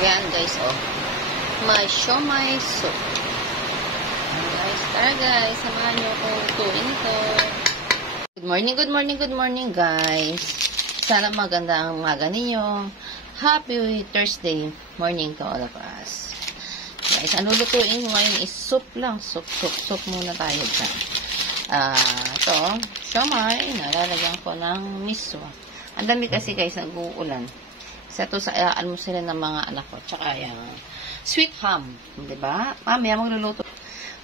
Yan guys, oh. May siomai soup. Guys, tara guys, samahan nyo kung lutuin ito. Good morning guys. Sana maganda ang umaga ninyo. Happy Thursday morning to all of us. Guys, ano lutuin ngayon is soup lang. Soup muna tayo dyan. Ito, siomai, nalalagyan ko ng miso. Ang dami kasi guys, nag-uulan. Isa to sa almusal ng mga anak ko. Tsaka yung sweet ham. Diba? Mamaya magluluto.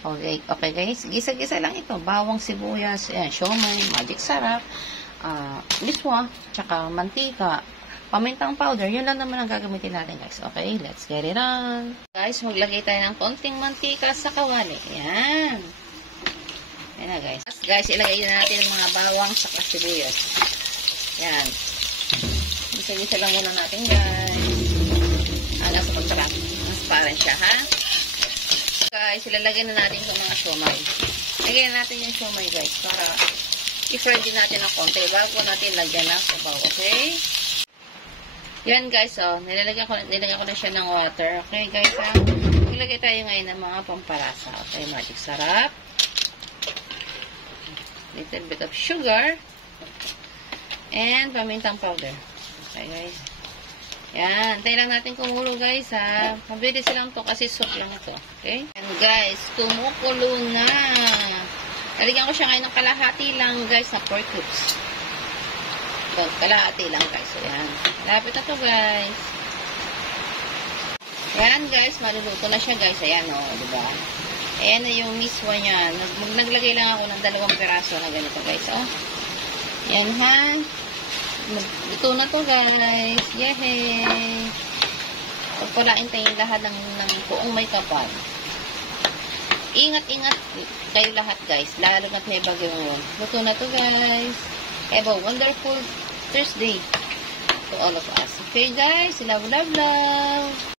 Okay guys. Gisa-gisa lang ito. Bawang sibuyas. Ayan, siomai. Magic sarap. Miswa. Tsaka mantika. Pamintang powder. Yun lang naman ang gagamitin natin guys. Okay, let's get it on. Guys, maglagay tayo ng konting mantika sa kawali. Ayan. Ayan na guys. Guys, ilagay na natin ang mga bawang sa sibuyas. Ayan. Isa-isa lang muna natin guys. Hanggang sa transparent siya ha. Guys, ilalagay na natin itong mga siomai. Lagyan natin yung siomai guys para i-fry din natin ng konti bago natin lagyan ng sabaw. Okay? Yan guys, oh. Nilagyan ko na siya ng water. Okay guys ha. Ilagay tayo ngayon ng mga pampalasa. Okay, magic sarap. Little bit of sugar. And pamintang powder. Okay guys. Yan. Tayo lang natin kumulo guys ha. Mabilis lang to kasi soup lang ito. Okay. And guys, kumukulo na. Lalagyan ko siya ngayon ng kalahati lang guys na pork cubes. So, kalahati lang guys. So yan. Malapit na to guys. Yan guys. Maluluto na siya guys. Ayan o. Diba? Ayan na yung miswa niya. Naglagay lang ako ng 2 piraso na ganito guys. Oh. Yan ha. Ito na to guys. Yehey! Pagpalain tayo lahat ng buong may kapal. Ingat-ingat kayo lahat guys. Lalo na't may bagyo ngayon. Ito na to guys. Have a wonderful Thursday to all of us. Okay guys. Love.